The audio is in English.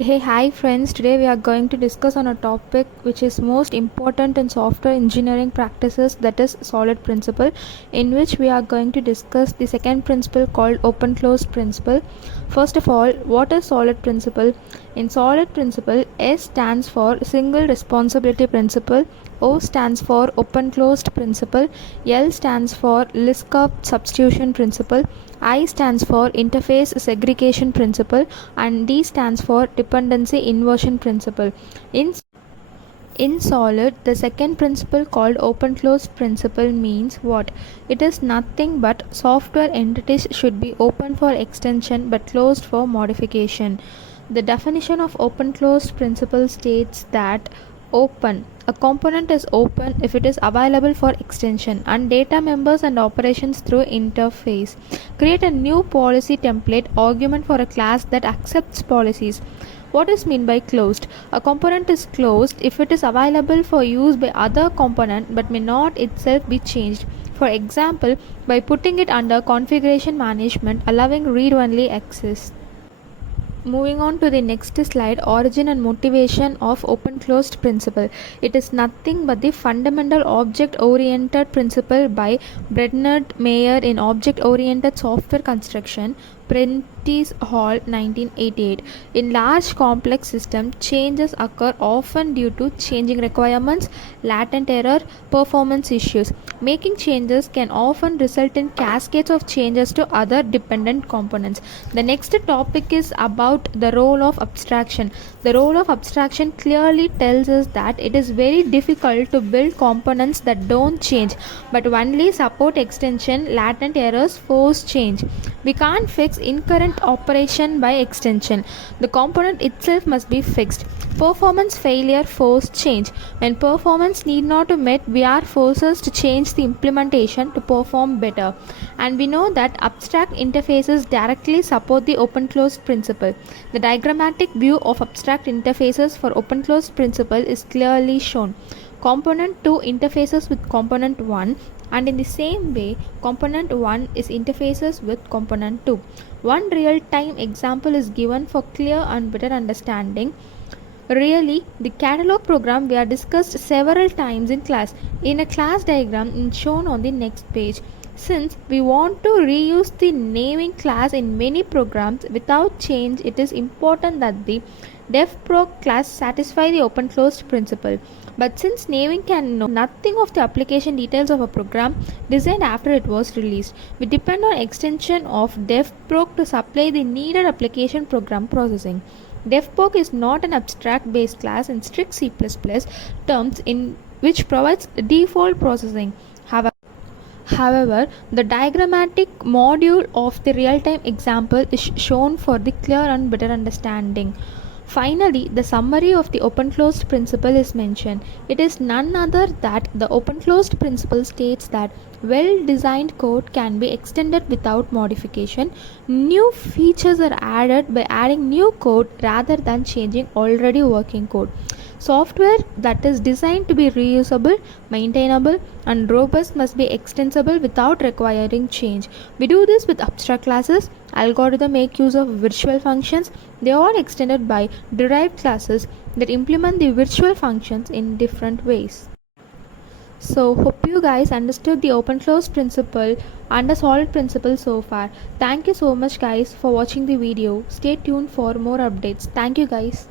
Hey, hi friends. Today we are going to discuss on a topic which is most important in software engineering practices, that is solid principle, in which we are going to discuss the second principle called open close principle. First of all, what is solid principle? In solid principle, S stands for single responsibility principle, O stands for open closed principle, L stands for Liskov substitution principle, I stands for interface segregation principle, and D stands for dependency inversion principle. In in solid, the second principle called open closed principle means what? It is nothing but software entities should be open for extension but closed for modification. The definition of open closed principle states that open, a component is open if it is available for extension and data members and operations through interface. Create a new policy template argument for a class that accepts policies. What is meant by closed? A component is closed if it is available for use by other component but may not itself be changed. For example, by putting it under configuration management, allowing read-only access. Moving on to the next slide, origin and motivation of open closed principle. It is nothing but the fundamental object oriented principle by Bernard Meyer in Object Oriented Software Construction, Prentice Hall 1988. In large complex systems, changes occur often due to changing requirements, latent error, performance issues. Making changes can often result in cascades of changes to other dependent components. The next topic is about the role of abstraction. The role of abstraction clearly tells us that it is very difficult to build components that don't change but only support extension, latent errors, force change. We can't fix incurrent operation by extension. The component itself must be fixed. Performance failure, force change. When performance need not be met, we are forced to change the implementation to perform better. And we know that abstract interfaces directly support the open closed principle. The diagrammatic view of abstract interfaces for open closed principle is clearly shown. Component 2 interfaces with component 1, and in the same way component 1 is interfaces with component 2. One real-time example is given for clear and better understanding. Really, the catalog program we have discussed several times in class. In a class diagram is shown on the next page. Since we want to reuse the naming class in many programs without change, it is important that the devproc class satisfy the open closed principle. But since naming can know nothing of the application details of a program designed after it was released, we depend on extension of devproc to supply the needed application program processing. Devproc is not an abstract base class in strict C++ terms in which provides default processing. However, the diagrammatic module of the real-time example is shown for the clear and better understanding. Finally, the summary of the open-closed principle is mentioned. It is none other that the open-closed principle states that well-designed code can be extended without modification. New features are added by adding new code rather than changing already working code. Software that is designed to be reusable, maintainable, and robust must be extensible without requiring change. We do this with abstract classes. Algorithms make use of virtual functions. They are extended by derived classes that implement the virtual functions in different ways. So, hope you guys understood the open close principle and the solid principle so far. Thank you so much guys for watching the video. Stay tuned for more updates. Thank you guys.